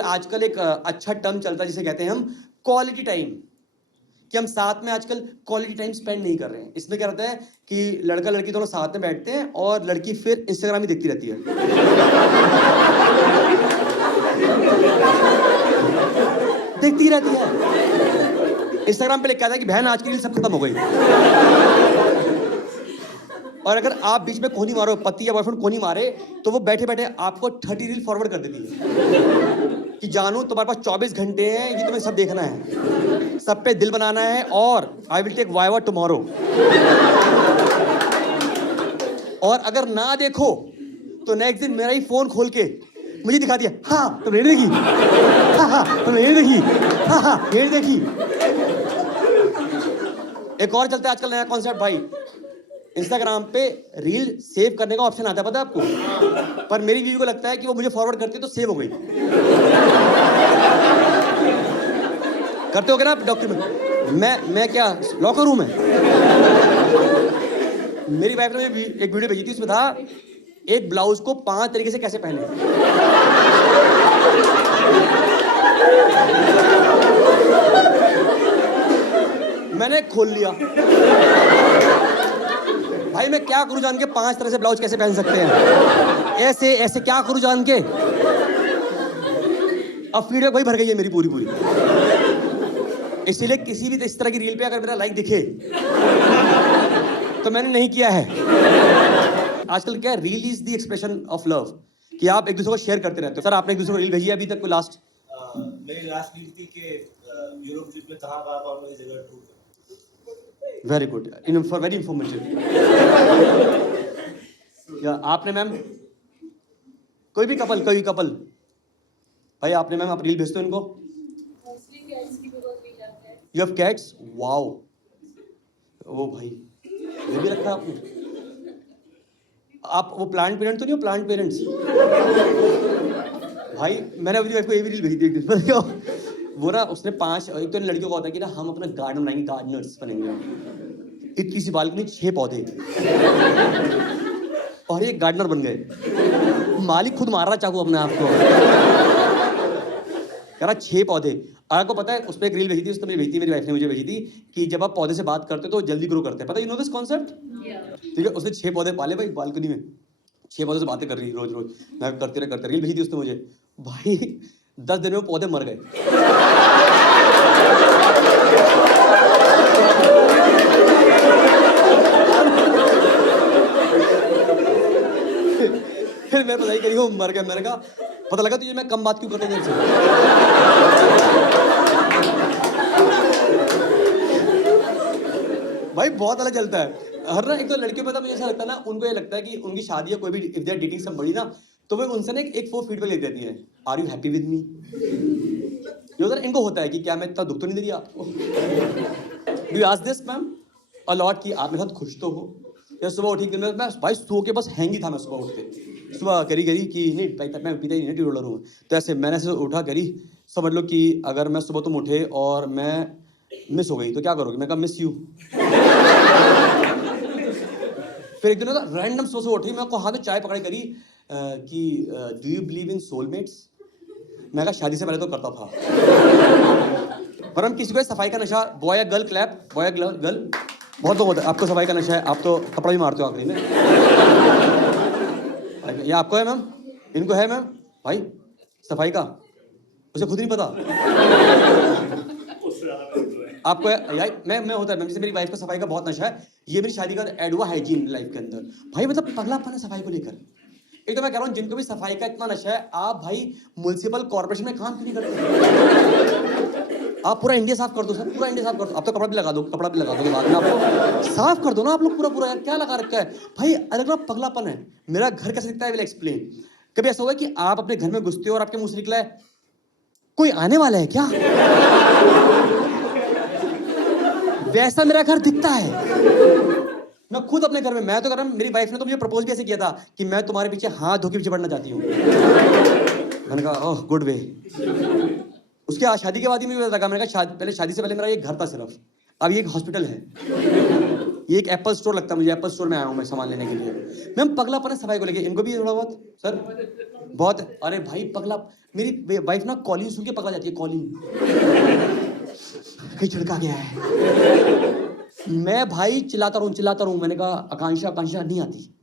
आजकल एक अच्छा टर्म चलता है जिसे कहते हैं हम क्वालिटी टाइम, कि हम साथ में आजकल क्वालिटी टाइम स्पेंड नहीं कर रहे हैं। इसमें क्या रहता है कि लड़का लड़की दोनों साथ में बैठते हैं और लड़की फिर इंस्टाग्राम ही देखती रहती है। देखती रहती है, इंस्टाग्राम पे लिखा था कि बहन आज की रील सब खत्म हो गई। और अगर आप बीच में कोनी मारो, पति या बॉयफ्रेंड कोनी मारे, तो वो बैठे बैठे आपको 30 रील फॉरवर्ड कर देती है कि जानू तुम्हारे पास 24 घंटे हैं, ये तुम्हें सब देखना है, सब पे दिल बनाना है, और I will take viva tomorrow. और अगर ना देखो तो नेक्स्ट दिन मेरा ही फोन खोल के मुझे दिखा दिया, हाँ तुम नहीं देखी, हाँ तुम नहीं देखी, हाँ ये देखी। एक और चलता है आजकल नया कॉन्सेप्ट भाई, इंस्टाग्राम पे रील सेव करने का ऑप्शन आता है, पता है आपको? पर मेरी बीवी को लगता है कि वो मुझे फॉरवर्ड करती है तो सेव हो गई। करते हो क्या ना आप डॉक्यूमेंट? मैं क्या लॉकर रूम है? मेरी वाइफ ने मुझे एक वीडियो भेजी थी, उसमें था एक ब्लाउज को 5 तरीके से कैसे पहने। मैंने खोल लिया, भाई मैं क्या करूं जान के 5 तरह से ब्लाउज कैसे पहन सकते हैं, ऐसे ऐसे क्या करूं जान के। अब फीडबैक भाई भर गई है मेरी पूरी। इसीलिए किसी भी इस तरह की रील पे अगर मेरा लाइक दिखे तो मैंने नहीं किया है। आजकल क्या है, reel is the expression of love, कि आप एक दूसरे को शेयर करते रहते हो। सर आपने एक दूसरे को रील भेजी है अभी तक कोई लास्ट? मेरी लास्ट रील थी कि यूरोप ट्रिप में कहाँ कौन सी जगह tour. Very good, for very informative. या आपने मैम कोई कपल भाई, आपने मैम आप रील भेजते हो इनको? You have cats? वाओ, वो भाई ये भी रखा आपने? आप वो प्लांट पेरेंट तो नहीं हो? प्लांट पेरेंट्स भाई, मैंने अपनी वाइफ को ये भी रील भेजी थी एक दिन। वो ना उसने 5, एक तो लड़कियों को होता है कि ना हम अपना गार्डन बनाएंगे, गार्डनर्स बनेंगे। इतनी सी बालकनी 6 पौधे और ये गार्डनर बन गए। मालिक खुद मार रहा चाकू अपने आप को, कह रहा 6 पौधे। और आपको पता है उस पर एक रील भेजी थी, उसने मुझे भेजी थी, मेरी वाइफ ने मुझे भेजी थी, कि जब आप पौधे से बात करते हो तो जल्दी ग्रो करते हैं। पता है, यू नो दिस कॉन्सेप्ट? ठीक है, उसने 6 पौधे पाले भाई बालकनी में, 6 पौधे से बातें कर रही रोज। मैं करते रील भेजी थी उसने मुझे। भाई 10 दिन में पौधे मर गए। फिर मैं बताई करी वो मर गया। मैंने कहा पता लगा तुझे मैं कम बात क्यों करता हूँ तुमसे। भाई बहुत अलग चलता है हर ना। एक तो लड़कियों पे तो मुझे ऐसा लगता है ना, उनको ये लगता है कि उनकी शादी है कोई भी, if they are dating somebody ना, तो वो उनसे ना एक वो फीडबैक ले देती है, are you happy with me. ये उधर इनको होता है कि क्या मैं इतना दुख तो नहीं दे रही आपको। Do you ask this ma'am a lot कि आप मेरे साथ खुश तो हो? या सुबह उठी मैं भाई सो के बस हैंगी था। मैं सुबह उठ के सुबह करी कि नहीं भाई तक मैं पीता ही नहीं, टी रोलर हूँ। तो ऐसे मैंने ऐसे उठा करी, समझ लो कि अगर मैं सुबह तुम उठे और मैं मिस हो गई तो क्या करोगे? मैं कहा मिस यू। फिर एक दिन रैंडम सुबह उठी, मैं को हाथ में चाय पकड़े करी कि do you believe in soulmates? मैं कहा शादी से पहले तो करता था। पर हम किसी को सफाई का नशा, बॉय या गर्ल क्लैप, बॉय या गर्ल, बहुत लोग होता है। आपको सफाई का नशा है, आप तो कपड़ा भी मारते हो आखिरी में। ये आपको है मैम? इनको है मैम? भाई सफाई का उसे खुद नहीं पता। आपको यार मैं होता है मैम, जैसे मेरी वाइफ को सफाई का बहुत नशा है। ये मेरी शादी का एड हुआ हाइजीन लाइफ के अंदर। भाई मतलब पगलापन है सफाई को लेकर। एक तो मैं कह रहा हूँ जिनको भी सफाई का इतना नशा है, आप भाई म्युनिसिपल कॉर्पोरेशन में काम क्यों नहीं करते? आप पूरा इंडिया साफ कर दो सर, पूरा इंडिया साफ कर दो। आप तो कपड़ा भी लगा दो बाद में आपको साफ कर दो ना आप लोग पूरा यार, क्या लगा रखा है भाई? अलग ना पगलापन है। मेरा घर कैसे दिखता है विल एक्सप्लेन। कभी ऐसा हुआ कि आप अपने घर में घुसते हो और आपके मुंह से निकला है कोई आने वाला है क्या? वैसा मेरा घर दिखता है। मैं खुद अपने घर में, मैं तो कर रहा हूं, मेरी वाइफ ने तो मुझे प्रपोज भी ऐसे किया था कि मैं तुम्हारे पीछे हाथ धो के पीछे पड़ना चाहती हूँ। मैंने कहा ओह गुड वे। उसके शादी के बाद ही मुझे पता लगा। मैंने कहा पहले शादी से पहले मेरा एक घर था सिर्फ, अब ये एक हॉस्पिटल है। ये एक एप्पल स्टोर लगता है मुझे, एप्पल स्टोर में आया हूँ मैं सामान लेने के लिए। मैम पगलापन है सफाई को लेके, इनको भी थोड़ा बहुत सर बहुत। अरे भाई पगला, मेरी वाइफ ना कॉलिंग सुन के पगला जाती है, कॉलिंग कहीं छिड़का गया है। मैं भाई चिल्लाता रहूं, मैंने कहा आकांक्षा नहीं आती।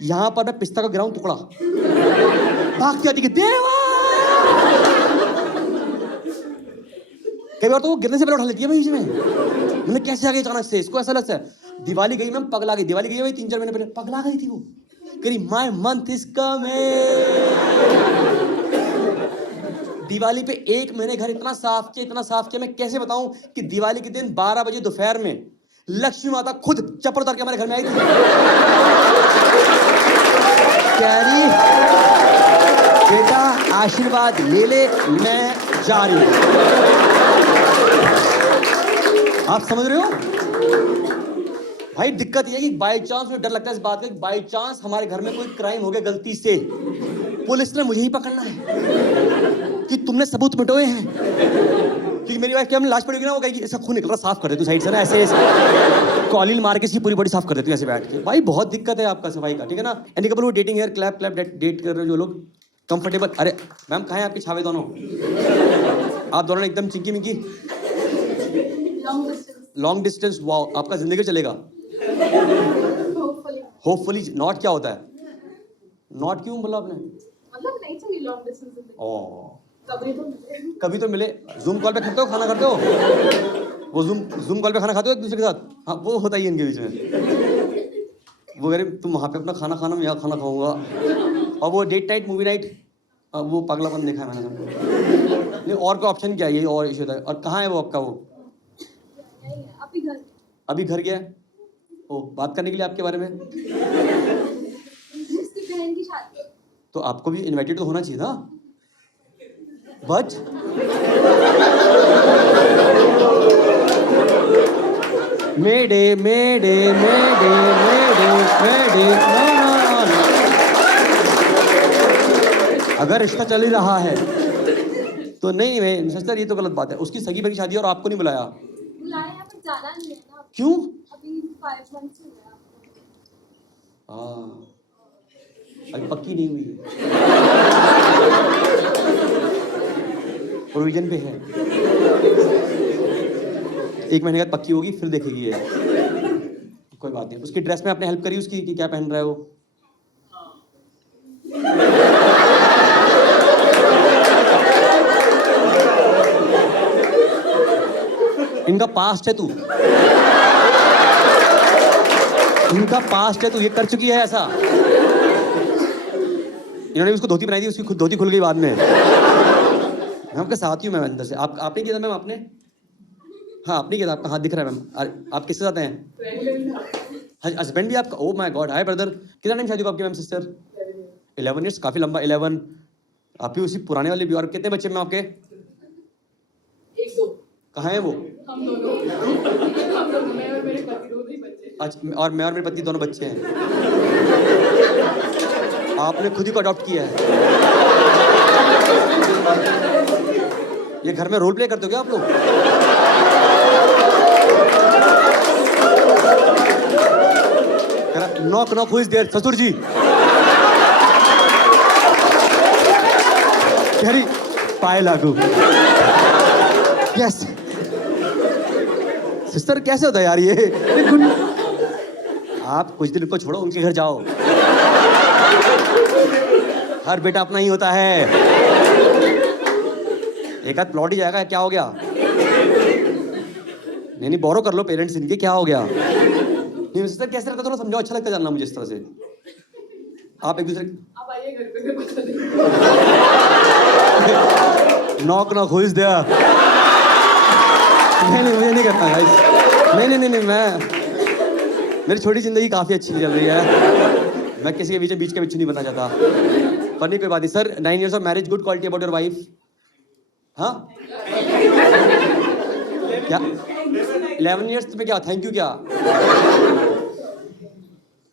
यहां पर मैं पिस्ता का गिराऊं टुकड़ा, भाग के आती कि देवा। कई बार तो वो गिरने से पहले उठा लेती है बीच में। मैंने कैसे आ गई अचानक से, इसको ऐसा लगता है। दिवाली गई मैम, पगला गई। दिवाली गई भाई 3-4 महीने पहले, पगला गई थी वो। करी my month is coming. Diwali पे 1 महीने घर इतना साफ किया, मैं कैसे बताऊं कि दिवाली के दिन 12 बजे दोपहर में लक्ष्मी माता खुद चप्पल उतार के हमारे घर में आई थी। कैरी बेटा आशीर्वाद ले ले, मैं जा रही हूं। आप समझ रहे हो भाई? दिक्कत ये है कि बाई चांस मुझे डर लगता है इस बात का, बाई चांस हमारे घर में कोई क्राइम हो गया गलती से, पुलिस ने मुझे ही पकड़ना है कि तुमने सबूत मिटोए हैं। क्योंकि मेरी वाइफ क्या, हम लाश पड़ेगी ना, वो कहेगी इसका खून निकल रहा, साफ कर दे तू साइड से ना, ऐसे कॉलिन मार के इसकी पूरी बॉडी साफ कर देती है ऐसे बैठ के। भाई बहुत दिक्कत है आपका सफाई का, ठीक है ना। एनी कपल वो डेटिंग हेयर क्लैप डेट कर रहे हो जो लोग कंफर्टेबल। अरे मैम कहाँ है आपकी छावे दोनों? आप दोनों एकदम Chinki Minki. Long distance, wow, आपका जिंदगी चलेगा होपफुली। नॉट क्या होता है? नॉट क्यों बोला आपने? मतलब नहीं चाहिए लॉन्ग डिस्टेंस। ओह कभी तो मिले। जूम कॉल पे खाते हो, खाना खाते हो? वो जूम कॉल पे खाना खाते हो एक दूसरे के साथ? हाँ वो होता ही है इनके बीच में। वो कह रहे तुम वहाँ पे अपना खाना खाना, मैं यहाँ खाना खाऊंगा। और वो डेट नाइट, मूवी नाइट, वो पागलापन देखा है मैंने। नहीं और कोई ऑप्शन क्या है? यही और इशू था। और कहाँ है वो आपका? वो अभी घर गया है? ओ, बात करने के लिए आपके बारे में? उसकी बहन की शादी है। तो आपको भी इनवाइटेड तो होना चाहिए था। बट मेडे अगर रिश्ता चल ही रहा है तो नहीं। मैं सर ये तो गलत बात है। उसकी सगी बहन की शादी है और आपको नहीं बुलाया। बुलाया है पर जाना नहीं है ना। क्यों? अभी 5 मंथ्स हो गया। हाँ अभी पक्की नहीं हुई, प्रोविजन पे है। 1 महीने बाद पक्की होगी, फिर देखेगी ये। कोई बात नहीं। उसकी ड्रेस में आपने हेल्प करी उसकी कि क्या पहन रहा है वो? इनका पास्ट है तू, इनका पास्ट है तू, ये कर चुकी है ऐसा। इन्होंने उसको धोती बनाई थी, उसकी खुद धोती खुल गई बाद में। मैं आपके साथ ही हूँ, मैं अंदर से। आपने किया था मैम? आपने? हाँ आपने किया था, आपका हाथ दिख रहा है मैम। आप किसके साथ हैं? हस्बैंड भी आपका? Oh my God, hi brother. कितना टाइम शादी को आपकी मैम सिस्टर? 11 ईयर्स, काफी लंबा। 11 आप ही उसी पुराने वाले भी। और कितने बच्चे मैम आपके? 1-2। कहाँ है वो? हम दोनों मैं और मेरे पति दोनों ही बच्चे। अच्छा, और मैं और मेरे पति दोनों बच्चे हैं। आपने खुद ही को अडॉप्ट किया है। ये घर में रोल प्ले करते हो क्या आप लोग? Knock who is there? ससुर जी। पाए लागू। यस सिस्टर, कैसे होता है यार ये? आप कुछ दिन उनको छोड़ो, उनके घर जाओ। हर बेटा अपना ही होता है। एक आध प्लॉट ही जाएगा, क्या हो गया? नहीं बोरो कर लो पेरेंट्स इनके, क्या हो गया? नहीं सिस्टर कैसे रहता, थोड़ा समझाओ, अच्छा लगता जानना मुझे इस तरह से। आप एक दूसरे आप आइए घर पे, घर बता देंगे। Knock who is there? नहीं मुझे नहीं करना गाइस। नहीं मैं, मेरी छोटी जिंदगी काफी अच्छी चल रही है। मैं किसी के बीच के बिच्छू नहीं बनना चाहता। पर नहीं कोई बात नहीं sir. 9 years of marriage, good quality about your wife? हाँ क्या 11 years में क्या थैंक यू क्या?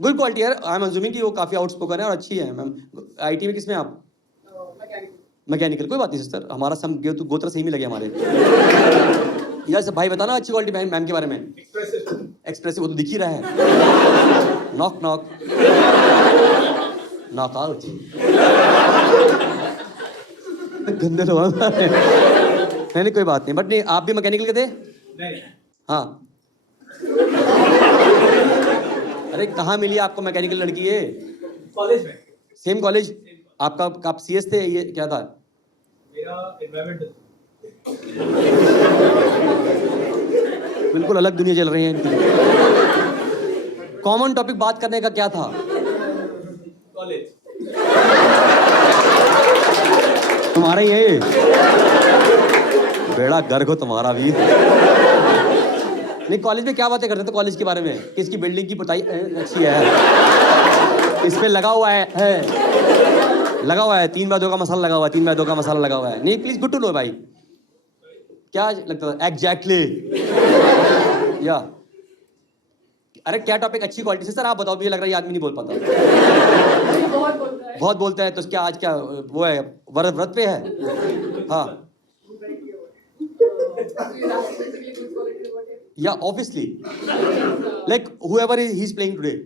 गुड क्वालिटी है। आई एम अज्यूमिंग कि वो काफी आउटस्पोकन है और अच्छी है मैम। आईटी में किसमें आप? मैकेनिकल। कोई बात नहीं सिस्टर, हमारा सम गोत्र सेम ही लगे हमारे। यार सब भाई बताना अच्छी क्वालिटी मैम के बारे में। एक्सप्रेसिव, वो तो दिख ही रहा है। Knock knock, knock out. गंदे लोग। नहीं कोई बात नहीं, बट नहीं आप भी मैकेनिकल के थे? नहीं हाँ। अरे कहाँ मिली आपको मैकेनिकल लड़की है? कॉलेज में सेम कॉलेज? आपका आप सीएस थे, ये क्या था? मेरा एनवायरमेंटल। बिल्कुल अलग दुनिया चल रही है इनकी। कॉमन टॉपिक बात करने का क्या था? कॉलेज तुम्हारा ही है ये? बेड़ा गर्क हो तुम्हारा भी। नहीं कॉलेज में क्या बातें करते थे कॉलेज के बारे में? किसकी बिल्डिंग की पुताई अच्छी है, इस पे लगा हुआ है लगा हुआ है 3 बार 2 का मसाला लगा हुआ है, 3 बार 2 का मसाला लगा हुआ है। नहीं प्लीज गुड टू नो भाई, क्या लगता था एग्जैक्टली या? अरे क्या टॉपिक अच्छी क्वालिटी से? सर आप बताओ, मुझे लग रहा है ये आदमी नहीं बोल पाता। बहुत बोलता है। बहुत बोलता है तो क्या आज क्या वो है, व्रत पे है? हाँ या obviously like whoever he is playing today.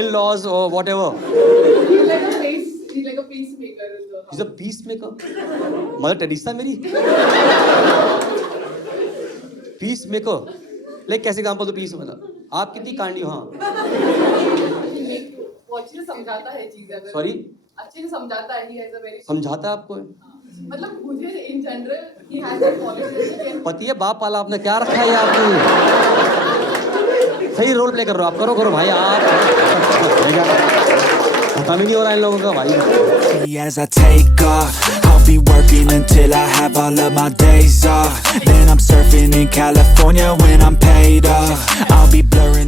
In-laws or whatever. He's like a peacemaker in the He's a peacemaker. Mother Teresa मेरी peacemaker. Like कैसे एग्जाम्पल तो peace मतलब आप कितनी कांडी हो? हाँ वो अच्छे से समझाता है चीजें। अगर सॉरी अच्छे से समझाता है, he has a very समझाता है आपको? मतलब मुझे in general he has that quality। पति है बाप वाला, आपने क्या रखा है ये आपने? सही रोल प्ले कर रहे हो आप, करो भाई आप। पता नहीं हो रहा है इन लोगों का भाई। As I take off, I'll be working until I have all of my days off. Then I'm surfing in California when I'm paid off. I'll be blurring